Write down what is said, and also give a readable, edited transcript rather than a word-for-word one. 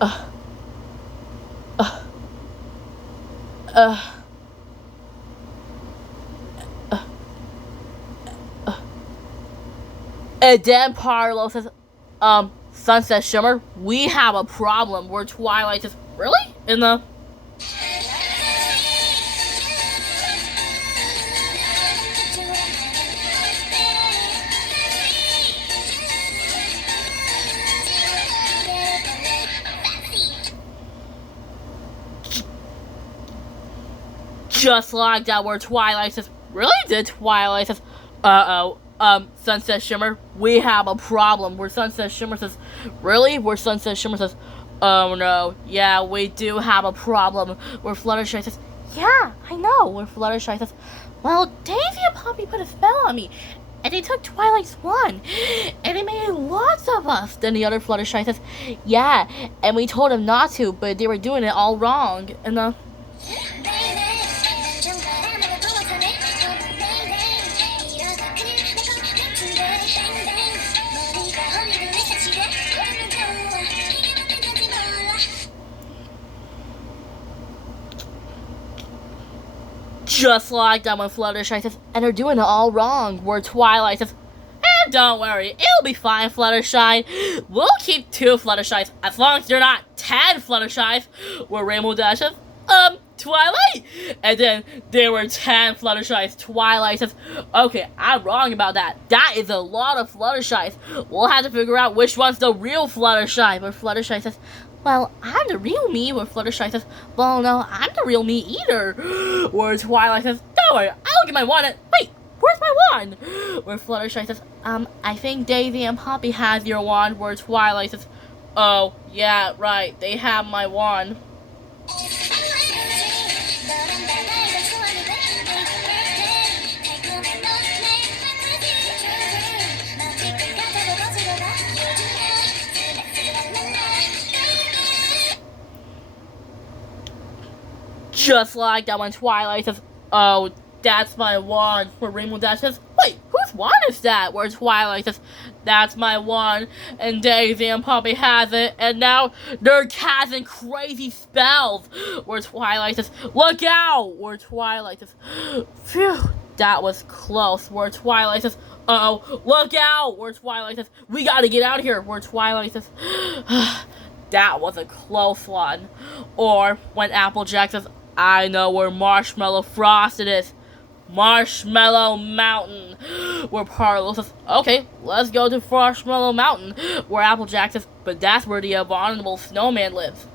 Uh, uh, uh, uh, uh. And then Parlo says, Sunset Shimmer, we have a problem. Where Twilight says, really? In the... Just like that, where Twilight says, really? Did Twilight says, Sunset Shimmer, we have a problem. Where Sunset Shimmer says, really? Where Sunset Shimmer says, oh no, yeah, we do have a problem. Where Fluttershy says, yeah, I know. Where Fluttershy says, well, Daisy and Poppy put a spell on me, and they took Twilight's wand, and they made lots of us. Then the other Fluttershy says, yeah, and we told them not to, but they were doing it all wrong. And just like that, when Fluttershy says, and they're doing it all wrong. Where Twilight says, and don't worry, it'll be fine, Fluttershy. We'll keep 2 Fluttershies, as long as they're not 10 Fluttershies. Where Rainbow Dash says, Twilight! And then there were 10 Fluttershies. Twilight says, okay, I'm wrong about that. That is a lot of Fluttershies. We'll have to figure out which one's the real Fluttershy. But Fluttershy says, well, I'm the real me. Where Fluttershy says, well, no, I'm the real me either. Where Twilight says, don't worry, I'll get my wand. Wait, where's my wand? Where Fluttershy says, I think Daisy and Poppy has your wand. Where Twilight says, oh, yeah, right, they have my wand. Just like that, when Twilight says, oh, that's my wand. Where Rainbow Dash says, wait, whose wand is that? Where Twilight says, that's my wand. And Daisy and Poppy has it. And now they're casting crazy spells. Where Twilight says, look out. Where Twilight says, phew, that was close. Where Twilight says, uh-oh, look out. Where Twilight says, we gotta get out of here. Where Twilight says, that was a close one. Or when Applejack says, I know where Marshmallow Frosted is. Marshmallow Mountain. Where Parlo says, okay, let's go to Marshmallow Mountain. Where Applejack says, but that's where the abominable snowman lives.